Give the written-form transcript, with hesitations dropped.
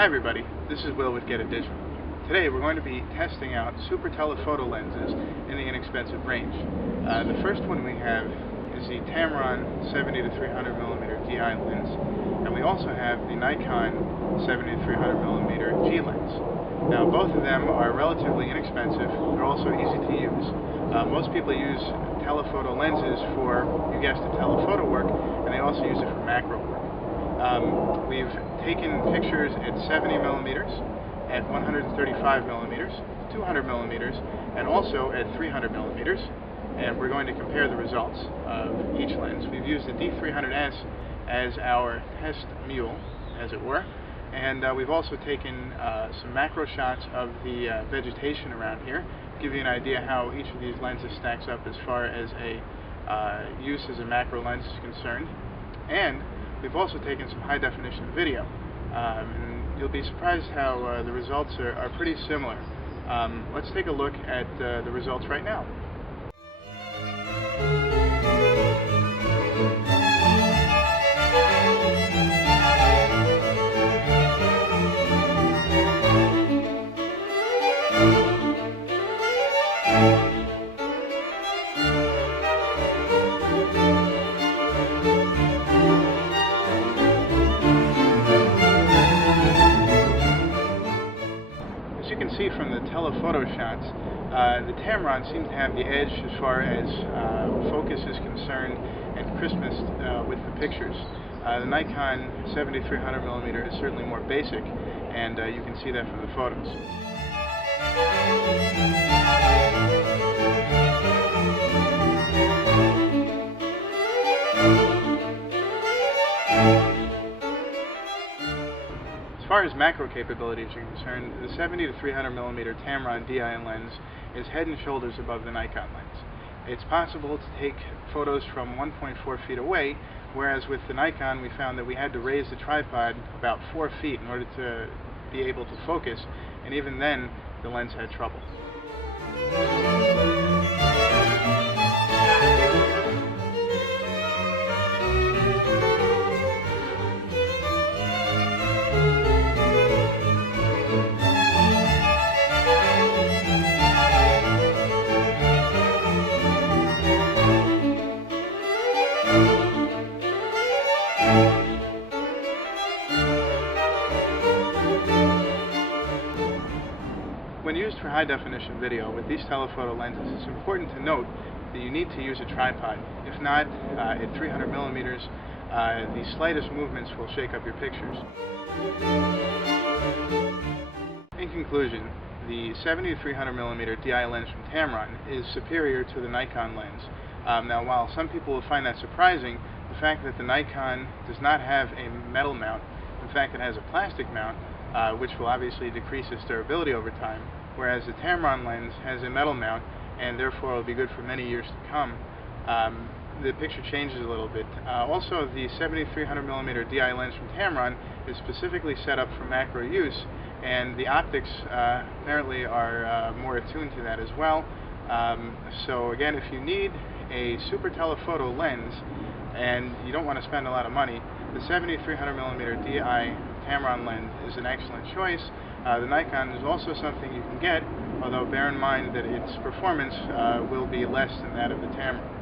Hi everybody, this is Will with GetitDigital. Today we're going to be testing out super telephoto lenses in the inexpensive range. The first one we have is the Tamron 70 to 300 millimeter DI lens, and we also have the Nikon 70 to 300 millimeter G lens. Now both of them are relatively inexpensive. They're also easy to use. Most people use telephoto lenses for, you guessed it, telephoto work, and they also use it for macro work. We've taken pictures at 70 millimeters, at 135 millimeters, 200 millimeters, and also at 300 millimeters, and we're going to compare the results of each lens. We've used the D300S as our test mule, as it were, and we've also taken some macro shots of the vegetation around here, to give you an idea how each of these lenses stacks up as far as a use as a macro lens is concerned. And we've also taken some high-definition video, and you'll be surprised how the results are pretty similar. Let's take a look at the results right now. As you can see from the telephoto shots, the Tamron seems to have the edge as far as focus is concerned and crispness with the pictures. The Nikon 70-300 millimeter is certainly more basic, and you can see that from the photos. As far as macro capabilities are concerned, the 70 to 300 millimeter Tamron DI lens is head and shoulders above the Nikon lens. It's possible to take photos from 1.4 feet away, whereas with the Nikon we found that we had to raise the tripod about 4 feet in order to be able to focus, and even then the lens had trouble. When used for high-definition video with these telephoto lenses, it's important to note that you need to use a tripod. If not, at 300 millimeters, the slightest movements will shake up your pictures. In conclusion, the 70 to 300 millimeter DI lens from Tamron is superior to the Nikon lens. Now, while some people will find that surprising, the fact that the Nikon does not have a metal mount, in fact it has a plastic mount, which will obviously decrease its durability over time, whereas the Tamron lens has a metal mount and therefore will be good for many years to come. The picture changes a little bit. Also, the 70-300 millimeter DI lens from Tamron is specifically set up for macro use, and the optics apparently are more attuned to that as well. So again, if you need a super telephoto lens and you don't want to spend a lot of money, the 70-300 millimeter DI Tamron lens is an excellent choice. The Nikon is also something you can get, although bear in mind that its performance will be less than that of the Tamron.